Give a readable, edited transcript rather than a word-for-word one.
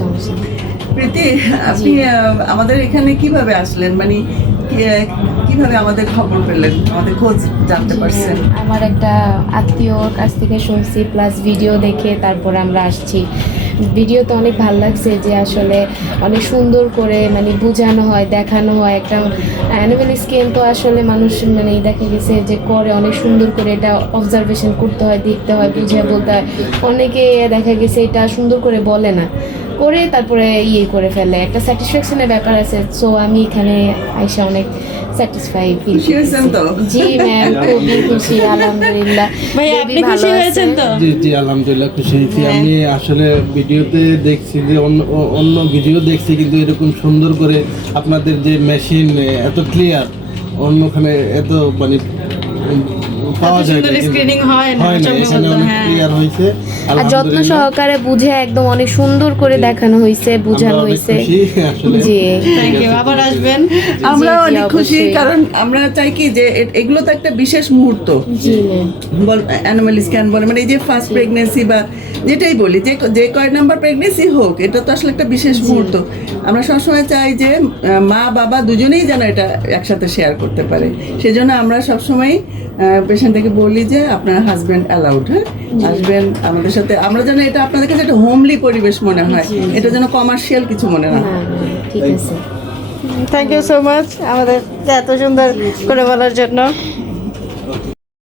সমস্যা নেই। প্রীতি, আপনি আমাদের এখানে কিভাবে আসলেন, মানে কিভাবে আমাদের খবর পেলেন, আমাদের খোঁজ জানতে পারছেন? আমার একটা আত্মীয়র কাছ থেকে শুনছি, প্লাস ভিডিও দেখে তারপর আমরা আসছি। ভিডিওতে অনেক ভালো লাগছে যে আসলে অনেক সুন্দর করে মানে বোঝানো হয়, দেখানো হয়। একটা অ্যানিমেল স্কিন তো আসলে মানুষ মানে দেখা গেছে যে করে অনেক সুন্দর করে, এটা অবজারভেশন করতে হয়, দেখতে হয়, বুঝে বলতে হয়। অনেকে দেখা গেছে এটা সুন্দর করে বলে না, করে তারপরে করে ফেলে, একটা স্যাটিসফ্যাকশনের ব্যাপার আছে। সো আমি এখানে আইসা অনেক স্যাটিসফাই ফিল খুশি হয়েছেন তো? জি ম্যাম, খুবই খুশি, আলহামদুলিল্লাহ। ভাই আপনি খুশি হয়েছেন তো? জি জি আলহামদুলিল্লাহ খুশি হয়েছি। আমি আসলে ভিডিওতে দেখছি যে অন্য ভিডিও দেখছি, কিন্তু এরকম সুন্দর করে আপনাদের যে মেশিন এত ক্লিয়ার অন্যখানে এত মানে পাওয়া যায় না, স্ক্রিনিং হয় না, হয় না, এখানে অনেক ক্লিয়ার হয়েছে। আর যত্ন আলহামদুলিল্লাহ। সহকারে বুঝে একদম অনেক সুন্দর করে দেখানো হয়েছে, বোঝানো আমরা অনেক হয়েছে। খুশি আসলে। জি থ্যাংক ইউ, আবার আসবেন। আমরা জি, অনেক খুশি, অবশ্যই। কারণ আমরা চাই কি যে এগুলো তো একটা বিশেষ মুহূর্ত। জি ম্যাম। অ্যানিমাল স্ক্যান বলে, মানে এই যে ফার্স্ট প্রেগনেন্সি বা যেটাই বলি, যে কয় নাম্বার প্রেগনেন্সি হোক, এটা তো আসলে একটা বিশেষ মুহূর্ত। আমরা সবসময় চাই যে মা বাবা দুজনেই যেন এটা একসাথে শেয়ার করতে পারে। সেজন্য আমরা সবসময় পেশেন্টকে বলি যে আপনার হাজব্যান্ড অ্যালাউড, হ্যাঁ আসবেন আমাদের সাথে, আমরা যেন এটা আপনাদের কাছে একটা হোমলি পরিবেশ মনে হয়, এটা যেন কমার্শিয়াল কিছু মনে না হয়। না, না, ঠিক আছে। থ্যাংক ইউ সো মাচ আমাদের এত সুন্দর করে বলার জন্য।